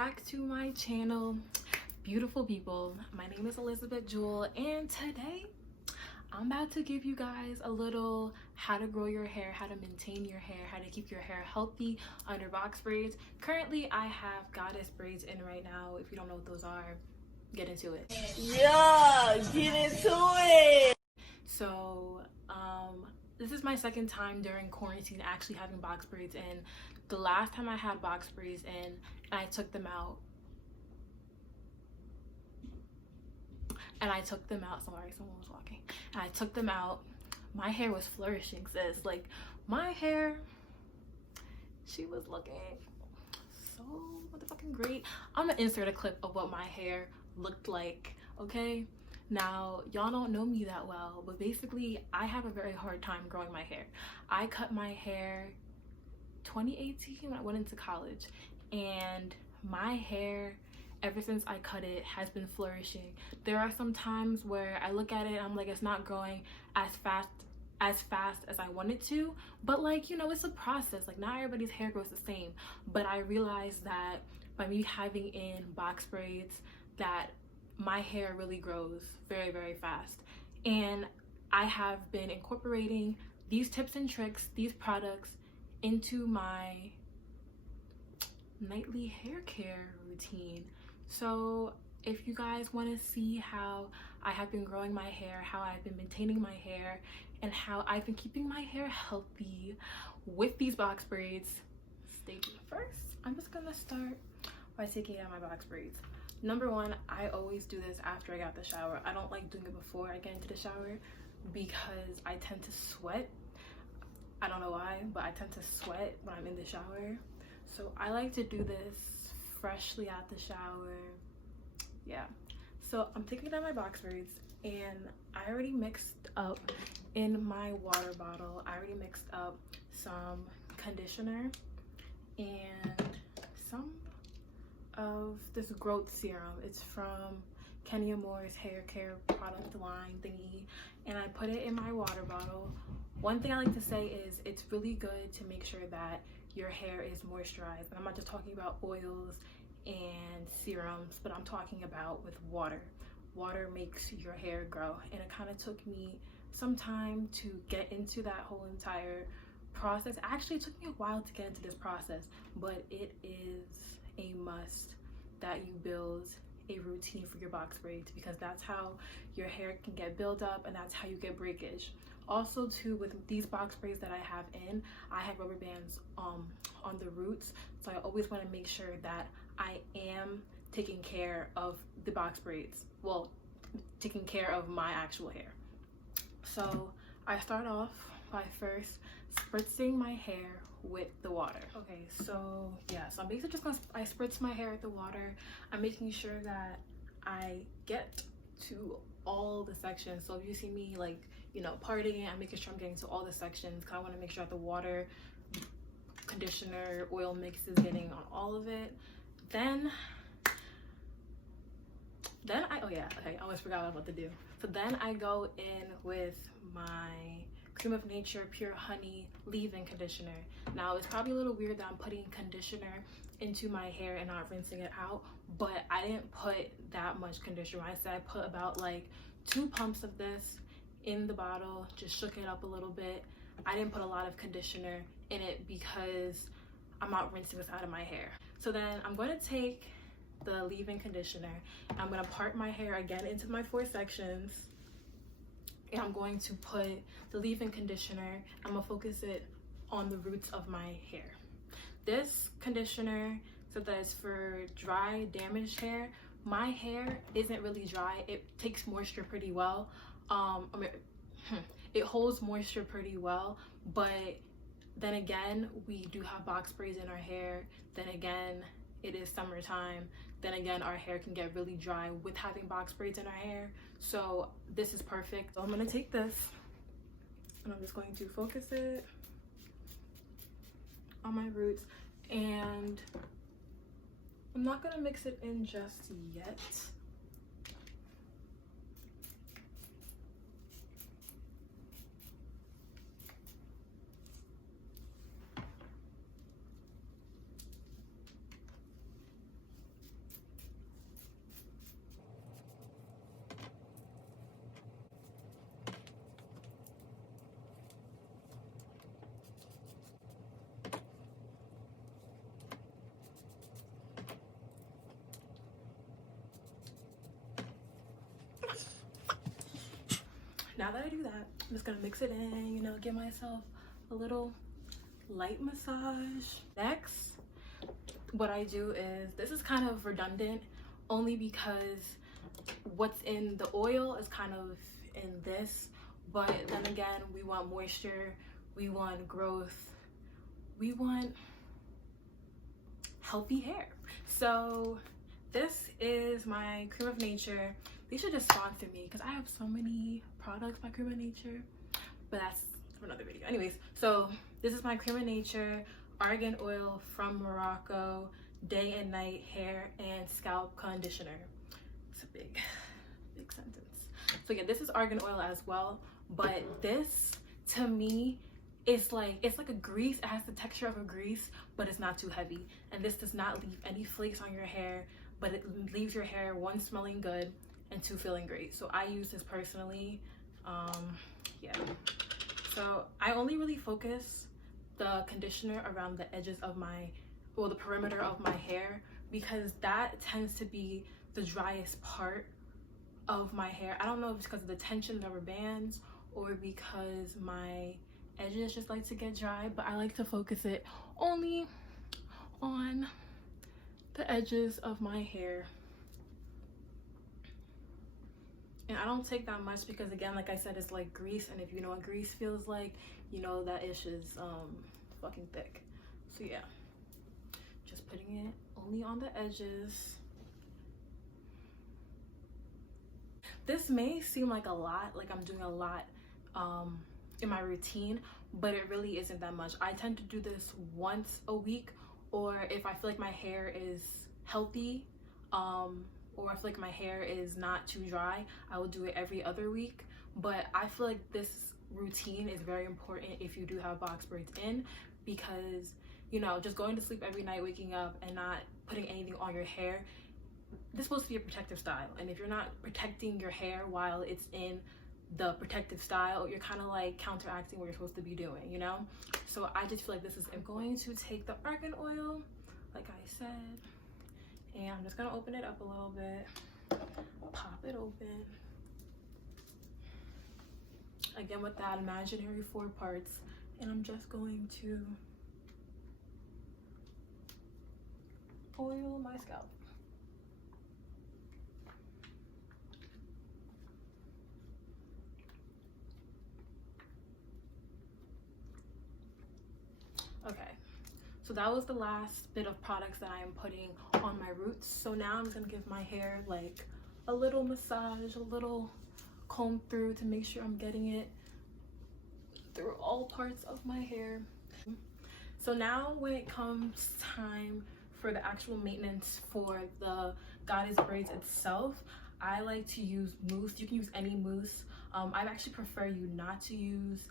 back to my channel, beautiful people. My name is Elizabeth Jewel, and today I'm about to give you guys a little how to grow your hair, how to maintain your hair, how to keep your hair healthy under box braids. Currently I have goddess braids in right now. If you don't know what those are, get into it. Yeah, get into it. So this is my second time during quarantine actually having box braids in. The last time I had box braids in and I took them out, sorry, someone was walking, and I took them out, my hair was flourishing, sis. Like, my hair, she was looking so motherfucking great. I'm gonna insert a clip of what my hair looked like, okay? Now, y'all don't know me that well, but basically I have a very hard time growing my hair. I cut my hair 2018 when I went into college, and my hair ever since I cut it has been flourishing. There are some times where I look at it and I'm like, it's not growing as fast as I want it to, but like, you know, it's a process. Like, not everybody's hair grows the same, but I realized that by me having in box braids that my hair really grows very, very fast. And I have been incorporating these tips and tricks, these products, into my nightly hair care routine. So if you guys want to see how I have been growing my hair, how I've been maintaining my hair, and how I've been keeping my hair healthy with these box braids, stay tuned. First, I'm just gonna start by taking out my box braids. Number one, I always do this after I got the shower. I don't like doing it before I get into the shower because I tend to sweat. I don't know why, but I tend to sweat when I'm in the shower. So I like to do this freshly out the shower. Yeah. So I'm taking out my box braids, and I already mixed up in my water bottle. I already mixed up some conditioner and some of this growth serum. It's from Kenya Moore's hair care product line thingy, and I put it in my water bottle. One thing I like to say is it's really good to make sure that your hair is moisturized, and I'm not just talking about oils and serums, but I'm talking about with water. Water makes your hair grow, and it kind of took me some time to get into that whole entire process. Actually, it took me a while to get into this process, but it is a must that you build a routine for your box braids, because that's how your hair can get built up and that's how you get breakage. Also too, with these box braids that I have in, I have rubber bands on the roots, so I always want to make sure that I am taking care of the box braids, well, taking care of my actual hair. So I start off by first spritzing my hair with the water. Okay, so yeah, so I'm basically just I spritz my hair with the water. I'm making sure that I get to all the sections. So if you see me, like, you know, parting it, I'm making sure I'm getting to all the sections, because I want to make sure that the water, conditioner, oil mix is getting on all of it. Then I, oh yeah, okay, I always forgot what I was about to do. So then I go in with my Cream of Nature Pure Honey leave-in conditioner. Now, it's probably a little weird that I'm putting conditioner into my hair and not rinsing it out, but I didn't put that much conditioner. I said I put about like 2 pumps of this in the bottle, just shook it up a little bit. I didn't put a lot of conditioner in it because I'm not rinsing this out of my hair. So then I'm going to take the leave-in conditioner, I'm going to part my hair again into my 4 sections, and I'm going to put the leave-in conditioner, I'm going to focus it on the roots of my hair. This conditioner, so that is for dry, damaged hair. My hair isn't really dry. It takes moisture pretty well. It holds moisture pretty well, but then again, we do have box braids in our hair. Then again, it is summertime. Then again, our hair can get really dry with having box braids in our hair. So this is perfect. So I'm gonna take this and I'm just going to focus it on my roots, and I'm not gonna mix it in just yet. now that I do that, I'm just gonna mix it in, you know, give myself a little light massage. Next, what I do is, this is kind of redundant only because what's in the oil is kind of in this, but then again, we want moisture, we want growth, we want healthy hair. So this is my Cream of Nature. They should just sponsor me because I have so many products by Cream of Nature, but that's for another video. Anyways, so this is my Cream of Nature Argan oil from Morocco day and night hair and scalp conditioner. It's a big sentence. So yeah, this is argan oil as well, but this to me is like, it's like a grease. It has the texture of a grease, but it's not too heavy, and this does not leave any flakes on your hair, but it leaves your hair, one, smelling good, and two, feeling great. So I use this personally. Yeah, so I only really focus the conditioner around the edges of my, well, the perimeter of my hair, because that tends to be the driest part of my hair. I don't know if it's because of the tension rubber bands or because my edges just like to get dry, but I like to focus it only on the edges of my hair. And I don't take that much because, again, like I said, it's like grease, and if you know what grease feels like, you know that ish is fucking thick. So yeah, just putting it only on the edges. This may seem like a lot, like I'm doing a lot in my routine, but it really isn't that much. I tend to do this once a week, or if I feel like my hair is healthy, or I feel like my hair is not too dry, I will do it every other week. But I feel like this routine is very important if you do have box braids in, because, you know, just going to sleep every night, waking up and not putting anything on your hair, this is supposed to be a protective style, and if you're not protecting your hair while it's in the protective style, you're kind of like counteracting what you're supposed to be doing, you know? So I just feel like this is, I'm going to take the argan oil, like I said, and I'm just gonna open it up a little bit, pop it open. Again, with that imaginary 4 parts, and I'm just going to oil my scalp. Okay, so that was the last bit of products that I am putting on my roots. So now I'm just gonna give my hair like a little massage, a little comb through to make sure I'm getting it through all parts of my hair. So now when it comes time for the actual maintenance for the Goddess braids itself, I like to use mousse. You can use any mousse. I actually prefer you not to use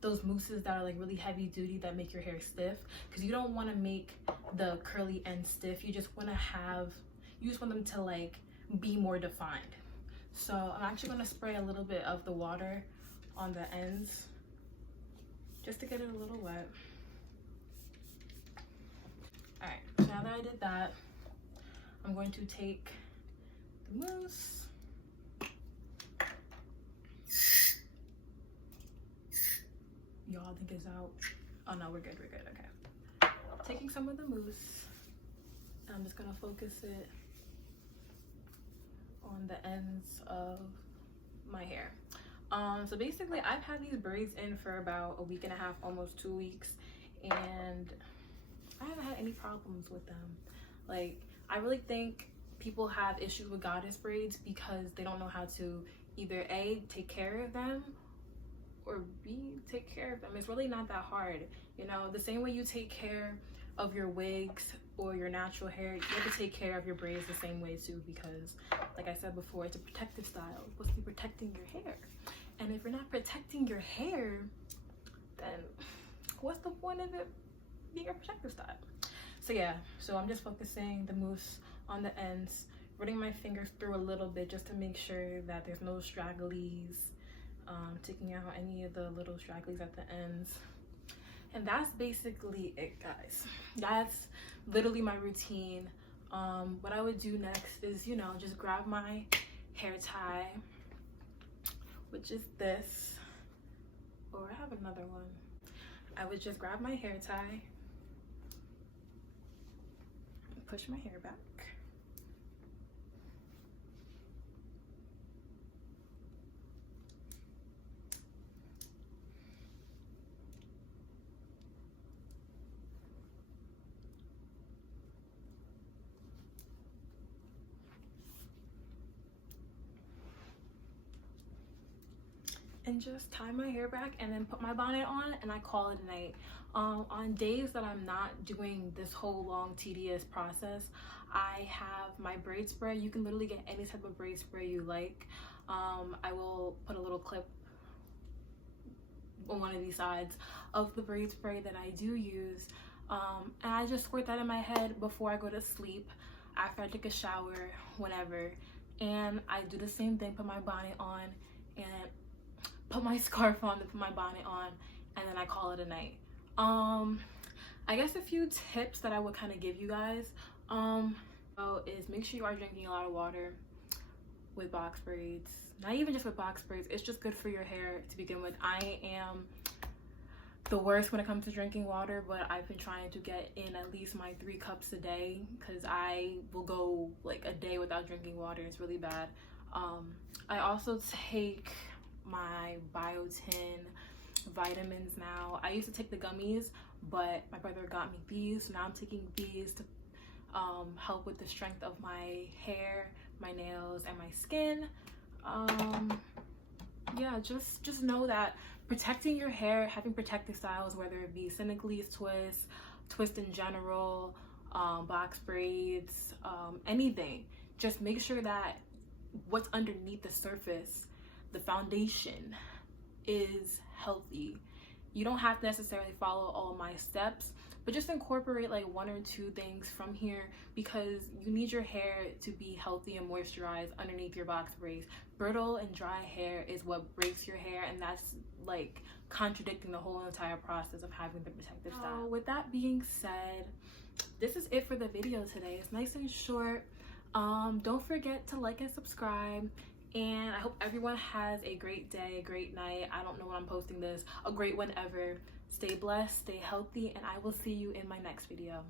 those mousses that are like really heavy duty that make your hair stiff, because you don't want to make the curly end stiff. You just want to have, you just want them to like be more defined. So I'm actually going to spray a little bit of the water on the ends just to get it a little wet. All right, so now that I did that, I'm going to take the mousse, y'all think it's out. Oh no, we're good, okay. Taking some of the mousse, I'm just gonna focus it on the ends of my hair. So basically I've had these braids in for about a week and a half, almost 2 weeks, and I haven't had any problems with them. Like, I really think people have issues with Goddess braids because they don't know how to either A, take care of them, or B, take care of them. It's really not that hard. You know, the same way you take care of your wigs or your natural hair, you have to take care of your braids the same way too, because like I said before, it's a protective style. It's supposed to be protecting your hair. And if you're not protecting your hair, then what's the point of it being a protective style? So yeah, so I'm just focusing the mousse on the ends, running my fingers through a little bit just to make sure that there's no stragglies, taking out any of the little stragglies at the ends. And that's basically it, guys. That's literally my routine. What I would do next is, you know, just grab my hair tie, which is this, or I have another one. I would just grab my hair tie, push my hair back, and just tie my hair back and then put my bonnet on, and I call it a night. On days that I'm not doing this whole long tedious process, I have my braid spray. You can literally get any type of braid spray you like. I will put a little clip on one of these sides of the braid spray that I do use, and I just squirt that in my head before I go to sleep, after I take a shower, whenever. And I do the same thing, put my bonnet on and put my scarf on, to put my bonnet on, and then I call it a night. I guess a few tips that I would kind of give you guys is make sure you are drinking a lot of water with box braids. Not even just with box braids, it's just good for your hair to begin with. I am the worst when it comes to drinking water, but I've been trying to get in at least my 3 cups a day, because I will go like a day without drinking water. It's really bad. I also take my Biotin Vitamins now. I used to take the gummies, but my brother got me these, so now I'm taking these to help with the strength of my hair, my nails, and my skin. Yeah, just know that protecting your hair, having protective styles, whether it be Senegalese twist in general, box braids, anything, just make sure that what's underneath the surface, the foundation, is healthy. You don't have to necessarily follow all my steps, but just incorporate like 1 or 2 things from here, because you need your hair to be healthy and moisturized underneath your box braids. Brittle and dry hair is what breaks your hair, and that's like contradicting the whole entire process of having the protective style. With that being said, this is it for the video today. It's nice and short. Don't forget to like and subscribe, and I hope everyone has a great day, a great night. I don't know when I'm posting this. A great one ever. Stay blessed, stay healthy, and I will see you in my next video.